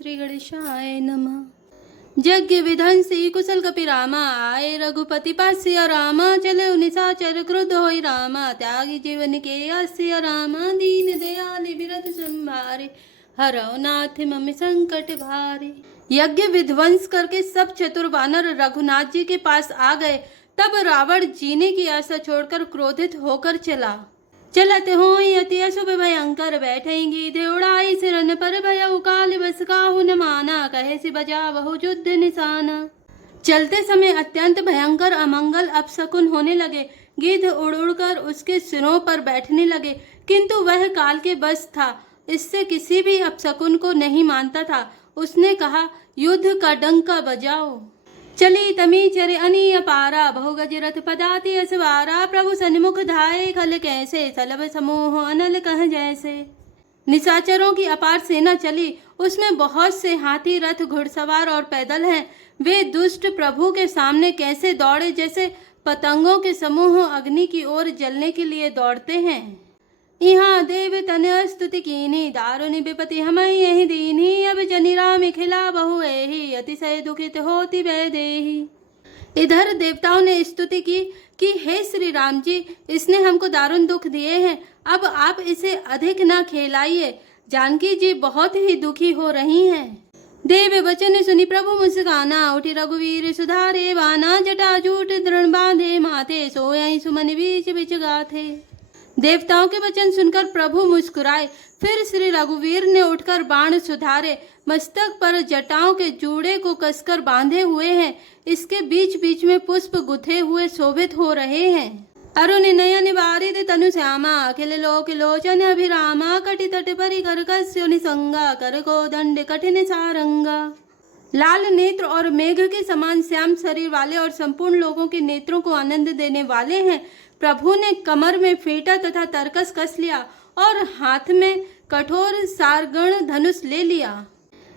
श्री गणेशाय नमः। यज्ञ विध्वंसी कुशल कपि रामा, आए रघुपति पास सिया रामा। चले निशाचर क्रुद्ध होई रामा, त्यागी जीवन के आसिया रामा। दीन दयाल बिरध संभारे, हरौ नाथ मम संकट भारे। यज्ञ विध्वंस करके सब चतुर वानर रघुनाथ जी के पास आ गए। तब रावण जीने की आशा छोड़कर क्रोधित होकर चलत होई अति अशुभ भयंकर। बैठेंगी देवड़ाई सिरन पर भय काल बस काहू न माना। कहे से बजा बहु युद्ध निशाना। चलते समय अत्यंत भयंकर अमंगल अपशकुन होने लगे। गिद्ध उड़ उड़ कर उसके सिरों पर बैठने लगे, किंतु वह काल के बस था, इससे किसी भी अपशकुन को नहीं मानता था। उसने कहा, युद्ध का डंका बजाओ। चली तमी चरे अनी अपारा, बहु गज रथ पदाति असवारा। प्रभु सन्मुख धाये खल कैसे, सलभ समूह अनल कह जैसे। निशाचरों की अपार सेना चली, उसमें बहुत से हाथी रथ घुड़सवार और पैदल हैं। वे दुष्ट प्रभु के सामने कैसे दौड़े, जैसे पतंगों के समूह अग्नि की ओर जलने के लिए दौड़ते हैं। यहाँ देव तन स्तुति कीनी, दारुनि विपति हमें यही दीनी। अब जनि राम खिला बहु एहि, अतिशय दुखित होती वैदेही। इधर देवताओं ने स्तुति की कि हे श्री राम जी, इसने हमको दारुण दुख दिए हैं, अब आप इसे अधिक न खेलाइए। जानकी जी बहुत ही दुखी हो रही हैं। देव वचन सुनी प्रभु मुस्काना, उठी रघुवीर सुधारे बाना। जटा जूट दृढ़ बांधे माथे, सोयहि सुमन बीच बिच गाथे। देवताओं के वचन सुनकर प्रभु मुस्कुराए। फिर श्री रघुवीर ने उठकर बाण सुधारे, मस्तक पर जटाओं के जूड़े को कसकर बांधे हुए हैं। इसके बीच बीच में पुष्प गुथे हुए शोभित हो रहे हैं। अरुण नयन बारिद तनु श्यामा, अखिल लोक लोचन अभिरामा। कटि तट परि कर कस्यो निसंगा, कर को दंड कठिन सारंगा। लाल नेत्र और मेघ के समान श्याम शरीर वाले और संपूर्ण लोगों के नेत्रों को आनंद देने वाले हैं। प्रभु ने कमर में फेटा तथा तरकस कस लिया और हाथ में कठोर सारगण धनुष ले लिया।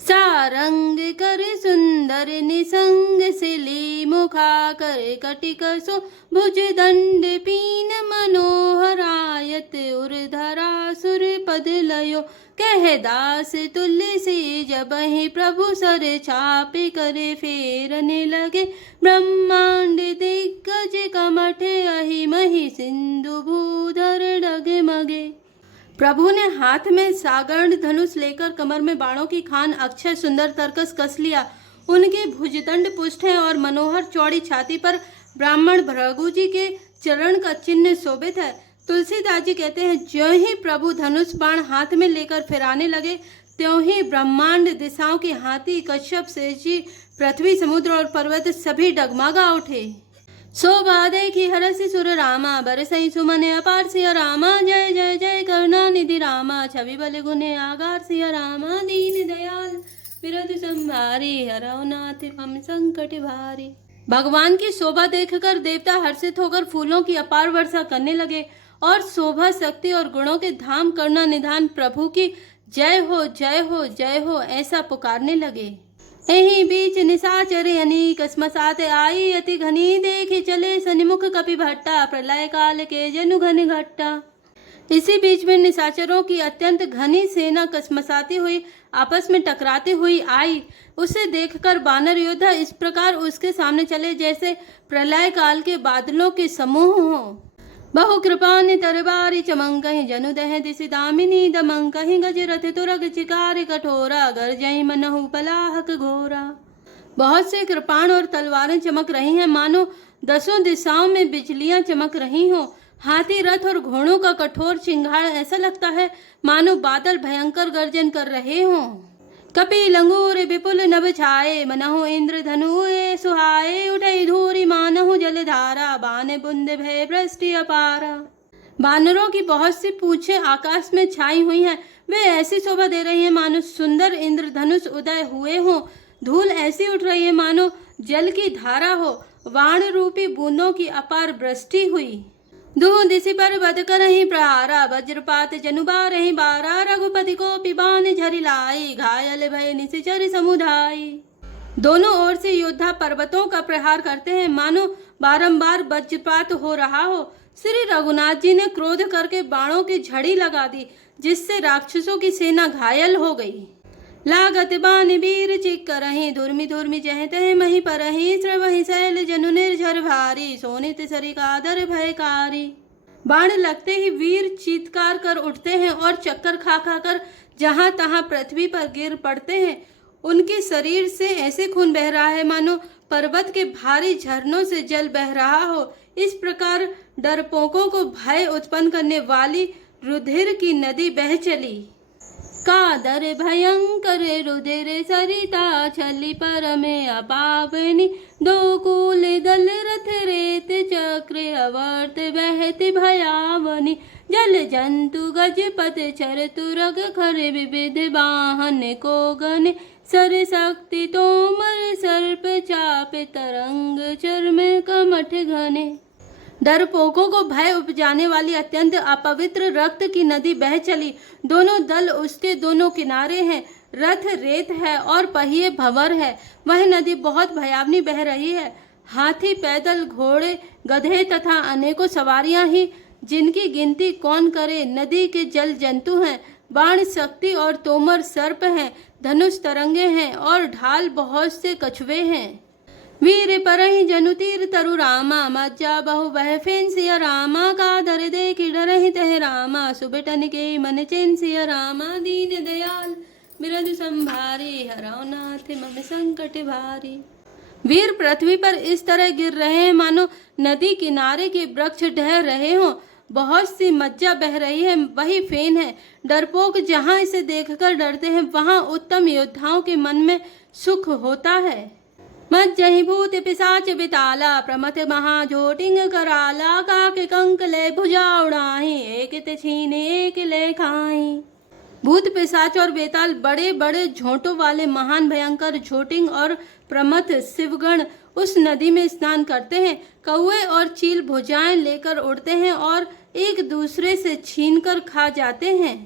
सारंग कर सुंदर निसंग सिली, मुखा कर कटिकसो भुज दंड पीन। मनोहरायत उर्धरा सुर पद लयो, कह दास तुलसी जबहि प्रभु सर छापे। करे फेरने लगे ब्रह्मांड दिग्गज, कमठे अहि महि सिंधु भूधर डगमगे। प्रभु ने हाथ में सागर्ण धनुष लेकर कमर में बाणों की खान अक्षय सुंदर तरकस कस लिया। उनके भुजदंड पुष्ट है और मनोहर चौड़ी छाती पर ब्राह्मण भृगु जी के चरण का चिन्ह शोभित है। तुलसीदास जी कहते हैं, ज्यों ही प्रभु धनुष बाण हाथ में लेकर फिराने लगे, त्यों ही ब्रह्मांड दिशाओं के हाथी कश्यप शेष जी, पृथ्वी समुद्र और पर्वत सभी डगमगा उठे। शोभा देखी हरसि सुर रामा, बरसई सुमन अपार सिया रामा। जय जय जय करुणा निधि रामा, छवि बल गुने आगार सिया रामा। दीन दयाल बिरध संभारी, हरौ नाथ मम संकट भारी। भगवान की शोभा देखकर देवता हर्षित होकर फूलों की अपार वर्षा करने लगे और शोभा शक्ति और गुणों के धाम करुणा निधान प्रभु की जय हो जय हो जय हो ऐसा पुकारने लगे। एही बीच निशाचर अनीक स्मसात आई, अति घनी देखी चले सन्मुख कपि भट्टा। प्रलय काल के जनु घन घट्टा। इसी बीच में निशाचरों की अत्यंत घनी सेना कसमसाती हुई आपस में टकराती हुई आई। उसे देखकर वानर योद्धा इस प्रकार उसके सामने चले, जैसे प्रलय काल के बादलों के समूह हो। बहु कृपानि तरबारी चमंकहि, जनु दह दिसि दामिनी दमंकहि। गज रथ तुरग चिकार कठोरा, गरजहि मनहु पलाहक घोरा। बहुत से कृपाण और तलवारें चमक रही हैं, मानो दसों दिशाओं में बिजलियां चमक रही हों। हाथी रथ और घोड़ों का कठोर चिंगाड़ ऐसा लगता है मानो बादल भयंकर गर्जन कर रहे हों। कपि लंगूर विपुल नभ छाए, मनहु इंद्र धनुए सुहाए। उठई धूरी मानहु जलधारा, बान बुंद भय वृष्टि अपारा। बानरों की बहुत सी पूंछें आकाश में छाई हुई हैं। वे ऐसी शोभा दे रही हैं मानो सुंदर इंद्र धनुष उदय हुए हों। धूल ऐसी उठ रही है मानो जल की धारा हो। वाण रूपी बूंदों की अपार वृष्टि हुई। दुह दिशि पर बद करहि प्रहारा, वज्रपात जनु बारहि बारा। रघुपति को पिबान झरि लाई, घायल भय निशिचर समुदाय। दोनों ओर से योद्धा पर्वतों का प्रहार करते हैं, मानो बारंबार वज्रपात हो रहा हो। श्री रघुनाथ जी ने क्रोध करके बाणों की झड़ी लगा दी, जिससे राक्षसों की सेना घायल हो गई। लागत बान वीर चिक करही धुर्मि धुर्मि जह तह मही परही श्रवहि शैल जनु निर्झर भारी सोनित सरिकादर भयकारी। बाण लगते ही वीर चीत्कार कर उठते हैं और चक्कर खा खा कर जहां तहां पृथ्वी पर गिर पड़ते हैं। उनके शरीर से ऐसे खून बह रहा है मानो पर्वत के भारी झरनों से जल बह रहा हो। इस प्रकार डरपोकों को भय उत्पन्न करने वाली रुधिर की नदी बह चली। कादर भयंकर रुधिर सरिता छली पर में अपावनी दो कूल दल रथ रेत चक्र अवर्त बहति भयावनी जल जंतु गजपत चर तुरग खर विविध वाहन को गन सर शक्ति तोमर सर्प चाप तरंग चर्म कमठ घने। डरपोकों को भय उपजाने वाली अत्यंत अपवित्र रक्त की नदी बह चली। दोनों दल उसके दोनों किनारे हैं। रथ रेत है और पहिए भंवर है। वह नदी बहुत भयावनी बह रही है। हाथी, पैदल, घोड़े, गधे तथा अनेकों सवारियां ही, जिनकी गिनती कौन करे, नदी के जल जंतु हैं। बाण शक्ति और तोमर सर्प हैं। धनुष तरंगे हैं और ढाल बहुत से कछुए हैं। वीर परहि जनु तीर तरु रामा मज्जा बहु बह फेन सिया रामा का धर देखी डरहि तह रामा सुबेटन के मन चैन सिया रामा दीन दयाल बिरजु संभारी हरौ नाथ मम संकट भारी। वीर पृथ्वी पर इस तरह गिर रहे हैं मानो नदी किनारे के वृक्ष ढह रहे हों। बहुत सी मज्जा बह रही है, वही फेन है। डरपोक जहाँ इसे देखकर डरते हैं वहाँ उत्तम योद्धाओं के मन में सुख होता है। मज्जहि भूत पिशाच बिताला प्रमथ महाझोटिंग कराला काके कंक ले भुजा उड़ाही एक ते छीने एक ले खाई। भूत पिशाच और बेताल बड़े बड़े झोंटों वाले महान भयंकर झोटिंग और प्रमथ शिवगण उस नदी में स्नान करते हैं। कौवे और चील भुजाएं लेकर उड़ते हैं और एक दूसरे से छीनकर खा जाते हैं।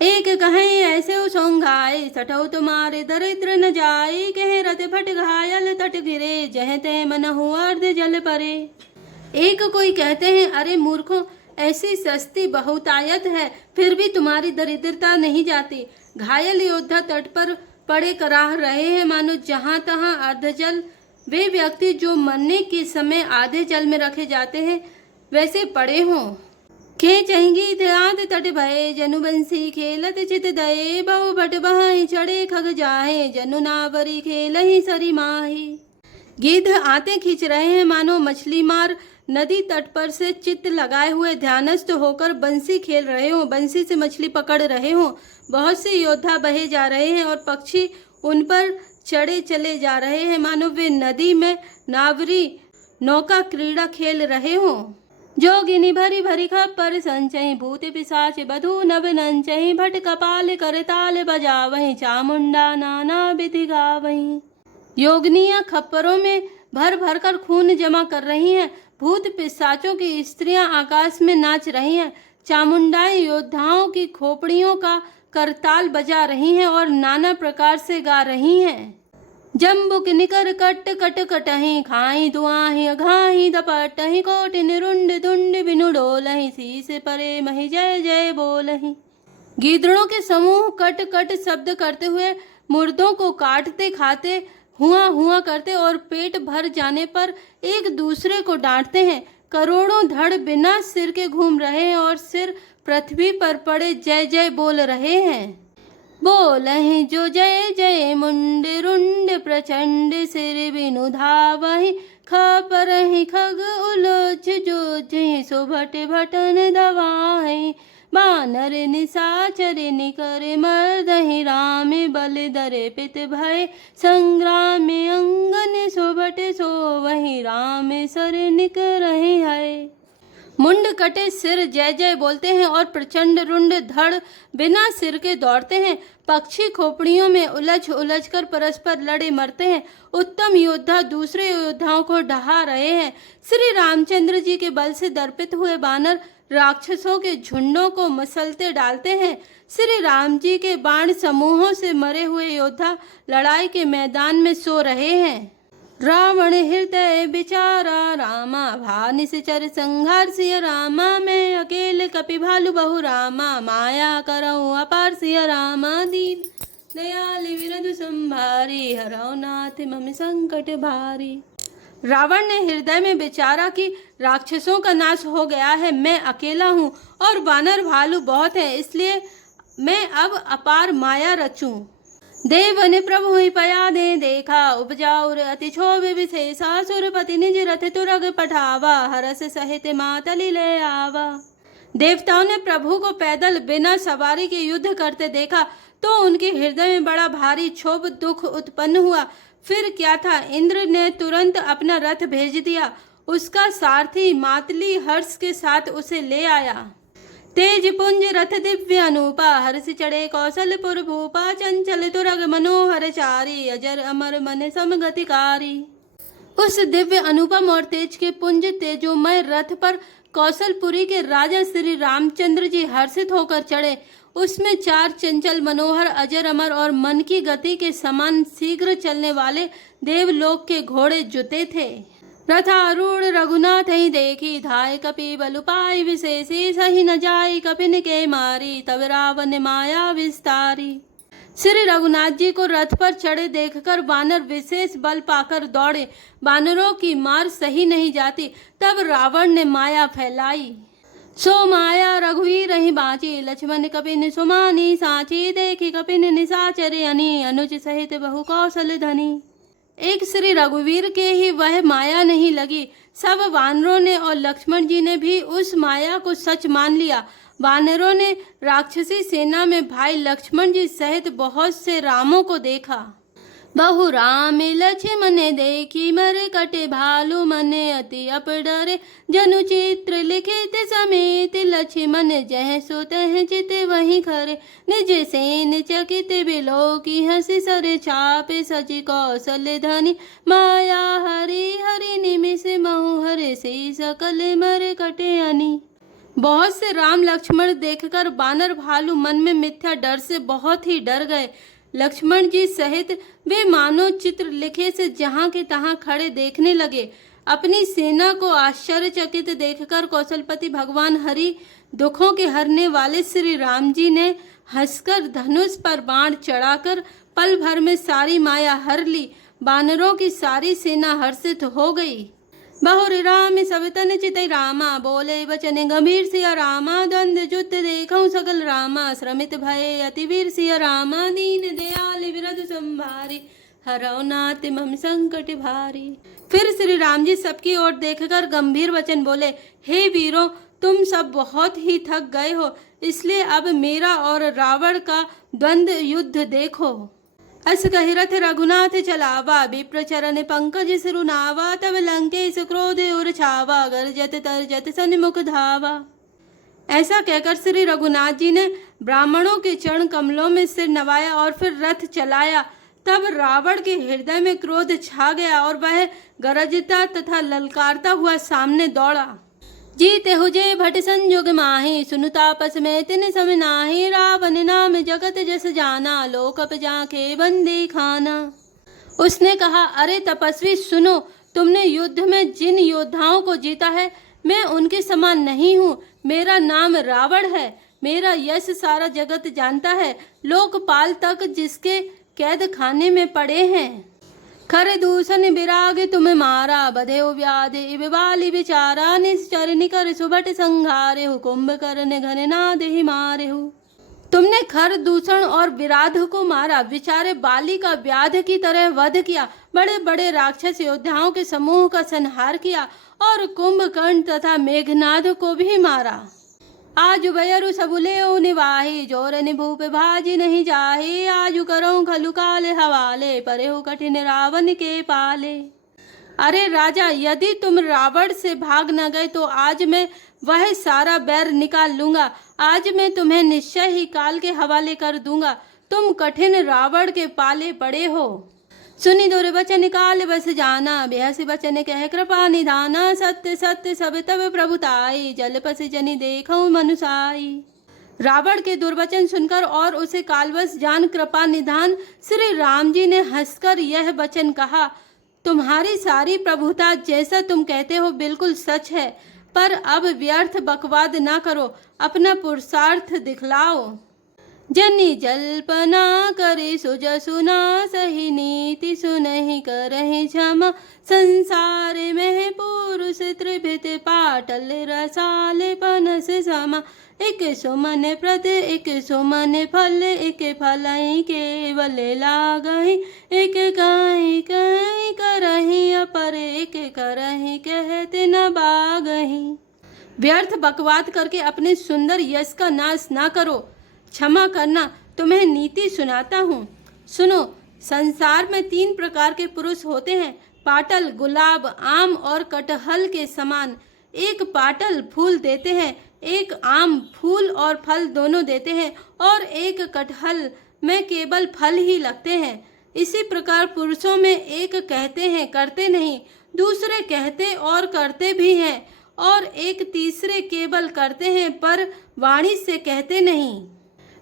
एक कहें ऐसे उसोंघाए सठौ तुम्हारे दरिद्र न जाए कहे रत फट घायल तट गिरे जह ते मनहु अर्ध जल परे। एक कोई कहते हैं अरे मूर्खों, ऐसी सस्ती बहुतायत है फिर भी तुम्हारी दरिद्रता नहीं जाती। घायल योद्धा तट पर पड़े कराह रहे हैं मानो जहां तहां अर्धजल। वे व्यक्ति जो मरने के समय आधे जल में रखे जाते हैं वैसे पड़े हों। खेचेंगी ध्यात तट भये जनु बंसी खेलत चित दये बहु बट बहाई चढ़े खग जाहे जनु नावरी खेलहि सरी माही। गिद्ध आते खींच रहे हैं मानो मछली मार नदी तट पर से चित्त लगाए हुए ध्यानस्थ होकर बंसी खेल रहे हों, बंसी से मछली पकड़ रहे हों। बहुत से योद्धा बहे जा रहे हैं और पक्षी उन पर चढ़े चले जा रहे हैं मानो वे नदी में नावरी नौका क्रीड़ा खेल रहे हों। जोगिनी भरी भरी खप्पर संचय भूत पिशाच बधू नभ नंचय भट कपाल कर ताल बजावहीं चामुंडा नाना विधि गावहीं। योगनियां खप्परों में भर भर कर खून जमा कर रही हैं। भूत पिशाचों की स्त्रियां आकाश में नाच रही हैं। चामुंडाएं योद्धाओं की खोपड़ियों का करताल बजा रही हैं और नाना प्रकार से गा रही हैं। जम्बुक निकर कट कट कटहि खाई दुआहि अघाहि दपटहि कोटि निरुंड दुंड बिनु डोलहि शीस परे महि जय जय बोलहि। गीदड़ों के समूह कट कट शब्द करते हुए मुर्दों को काटते खाते हुआ हुआ करते और पेट भर जाने पर एक दूसरे को डांटते हैं। करोड़ों धड़ बिना सिर के घूम रहे हैं और सिर पृथ्वी पर पड़े जय जय बोल रहे हैं। बोलहि जो जय जय मुंड रुंड प्रचंड सिर बिनु धावहि खपरहि खग उलोच जोजहि सुभट भटन दवाहि। बानर निशाचर निकर मर्दहि राम बल दरे पित भय संग्राम अंगन सुभट सोवहि राम सर निकरहि है। मुंड कटे सिर जय जय बोलते हैं और प्रचंड रुंड धड़ बिना सिर के दौड़ते हैं। पक्षी खोपड़ियों में उलझ उलझ कर परस्पर लड़े मरते हैं। उत्तम योद्धा दूसरे योद्धाओं को ढहा रहे हैं। श्री रामचंद्र जी के बल से दर्पित हुए बानर राक्षसों के झुंडों को मसलते डालते हैं। श्री राम जी के बाण समूहों से मरे हुए योद्धा लड़ाई के मैदान में सो रहे हैं। रावण हृदय बिचारा रामा भानि से चर संघार सिय रामा मैं अकेले कपि भालु बहु रामा माया करऊँ अपार सिय रामा दीन दयालु विरधु संभारी, हरौ नाथ मम संकट भारी। रावण ने हृदय में विचारा कि राक्षसों का नाश हो गया है, मैं अकेला हूँ और वानर भालू बहुत है, इसलिए मैं अब अपार माया रचूं। देव ने प्रभु ही पया दे देखा, उपजाउर अति क्षोभ विशेषा, सुरपति निज रथ तुरग पठावा, हरस सहित मातली ले आवा। देवताओं ने प्रभु को पैदल बिना सवारी के युद्ध करते देखा तो उनके हृदय में बड़ा भारी क्षोभ दुख उत्पन्न हुआ। फिर क्या था, इंद्र ने तुरंत अपना रथ भेज दिया, उसका सारथी मातली हर्ष के साथ उसे ले आया। तेज पुंज रथ दिव्य अनूपा, हर्ष चढ़े कौशलपुर भूपा, चंचल तुरग मनोहर चारी, अजर अमर मन समगतिकारी। उस दिव्य अनुपम और तेज के पुंज तेजोमय रथ पर कौशलपुरी के राजा श्री रामचंद्र जी हर्षित होकर चढ़े। उसमें 4 चंचल मनोहर अजर अमर और मन की गति के समान शीघ्र चलने वाले देवलोक के घोड़े जुते थे। रथारूढ़ रघुनाथ ही देखी, धाय कपि बल पाई विशेषी, सही न जाई कपिन के मारी, तब रावण माया विस्तारी। श्री रघुनाथ जी को रथ पर चढ़े देखकर वानर विशेष बल पाकर दौड़े। वानरों की मार सही नहीं जाती, तब रावण ने माया फैलाई। सो माया रघुवीर ही बाँची, लक्ष्मण कपिन सुमानी साची, देखी कपिन निशाचर अनी, अनुज सहित बहु कौशल धनी। एक श्री रघुवीर के ही वह माया नहीं लगी, सब वानरों ने और लक्ष्मण जी ने भी उस माया को सच मान लिया। वानरों ने राक्षसी सेना में भाई लक्ष्मण जी सहित बहुत से रामों को देखा। बहु राम लक्ष्मण देखी, मर कटे भालू मने अति अप डरे, जनु चित्र लिखित समेत, लक्ष्मण जह सो तह चित वही खरे, निज सेन चकित बिलो की हंसी, सर छापे सचि कौशल धनी, माया हरि हरि निमिष महु हरे से सकल मर कटे अनी। बहुत से राम लक्ष्मण देखकर बानर भालू मन में मिथ्या डर से बहुत ही डर गए। लक्ष्मण जी सहित वे मानो चित्र लिखे से जहाँ के तहाँ खड़े देखने लगे। अपनी सेना को आश्चर्यचकित देखकर कौशलपति भगवान हरि, दुखों के हरने वाले श्री राम जी ने हंसकर धनुष पर बाण चढ़ाकर पल भर में सारी माया हर ली। बानरों की सारी सेना हर्षित हो गई। बहुरी राम सवितन चितई रामा, बोले बचन गंभीर सिया रामा, द्वंद जुत देखऊं सकल रामा, श्रमित भय अति वीर सिया रामा, दीन दयाल विरधु संभारी, हरौ नाथ मम संकट भारी। फिर श्री राम जी सबकी ओर देखकर गंभीर वचन बोले, हे वीरों, तुम सब बहुत ही थक गए हो, इसलिए अब मेरा और रावण का द्वंद युद्ध देखो। अस कहि रथ रघुनाथ चलावा, विप्र चरण पंकज सिरुनावा, तब लंकेश क्रोध उर छावा, गर्जत तरजत सन्मुख धावा। ऐसा कहकर श्री रघुनाथ जी ने ब्राह्मणों के चरण कमलों में सिर नवाया और फिर रथ चलाया। तब रावण के हृदय में क्रोध छा गया और वह गरजता तथा ललकारता हुआ सामने दौड़ा। जीते हुजे भट संयुग माही, सुनु तापस में तिन सम नाही, रावण नाम जगत जस जाना, लोकप जाके बंदी खाना। उसने कहा, अरे तपस्वी सुनो, तुमने युद्ध में जिन योद्धाओं को जीता है मैं उनके समान नहीं हूँ। मेरा नाम रावण है, मेरा यश सारा जगत जानता है, लोकपाल तक जिसके कैद खाने में पड़े हैं। खर दूषण विराग तुम्हें मारा, बधेउ व्याधि विबाली विचारा, निश्चर निकर सुभट संघारे, कुंभ करने घन नाद ही मारे हो। तुमने खर दूषण और विराध को मारा, विचारे बाली का व्याध की तरह वध किया, बड़े बड़े राक्षस योद्धाओं के समूह का संहार किया और कुंभकर्ण तथा मेघनाद को भी मारा। आज बयरु सबुले निवाही, जोर निभूप भाजी नहीं जाही, आजु करो खलु काले हवाले, परेहु कठिन रावण के पाले। अरे राजा, यदि तुम रावण से भाग न गए तो आज मैं वह सारा बैर निकाल लूंगा। आज मैं तुम्हें निश्चय ही काल के हवाले कर दूंगा। तुम कठिन रावण के पाले पड़े हो। सुनी दुर बचन काल बस जाना, बेहसी बचन कह कृपा निधाना, सत्य सत्य सब तब प्रभुताई, जल पस जनि देखऊं मनुसाई। रावण के दुर्वचन सुनकर और उसे कालवश जान कृपा निधान श्री राम जी ने हंसकर यह वचन कहा, तुम्हारी सारी प्रभुता जैसा तुम कहते हो बिल्कुल सच है, पर अब व्यर्थ बकवाद ना करो, अपना पुरुषार्थ दिखलाओ। जनि जल्पना करे सुज सुना सही नीति सुनहि करहि क्षमा संसार में पुरुष त्रिभित पाटल रसाल पनस समा एक सुमन प्रद एक सुमन फल एक फलहि केवल लागहि एक कहीं कहीं करहि अपर एक करहि कहते न बागहि। व्यर्थ बकवाद करके अपने सुंदर यश का नाश ना करो। क्षमा करना, तुम्हें नीति सुनाता हूँ। सुनो, संसार में 3 प्रकार के पुरुष होते हैं, पाटल, गुलाब, आम और कटहल के समान। एक पाटल फूल देते हैं, एक आम फूल और फल दोनों देते हैं और एक कटहल में केवल फल ही लगते हैं। इसी प्रकार पुरुषों में एक कहते हैं करते नहीं, दूसरे कहते और करते भी हैं और एक तीसरे केवल करते हैं पर वाणी से कहते नहीं।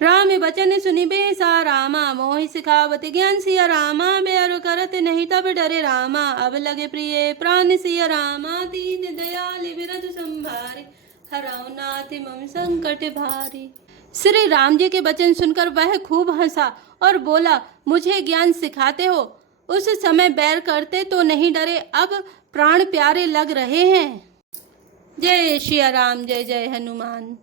राम बचन सुनिबे सा रामा मोहि सिखावत ज्ञान सिया रामा बैर करत नहीं तब डरे रामा अब लगे प्रिय प्राण सिया रामा दीन दयाल बिरधु संभारे हराओ नाथ मम संकट भारी। श्री राम जी के वचन सुनकर वह खूब हंसा और बोला, मुझे ज्ञान सिखाते हो, उस समय बैर करते तो नहीं डरे, अब प्राण प्यारे लग रहे हैं। जय श्री राम, जय जय हनुमान।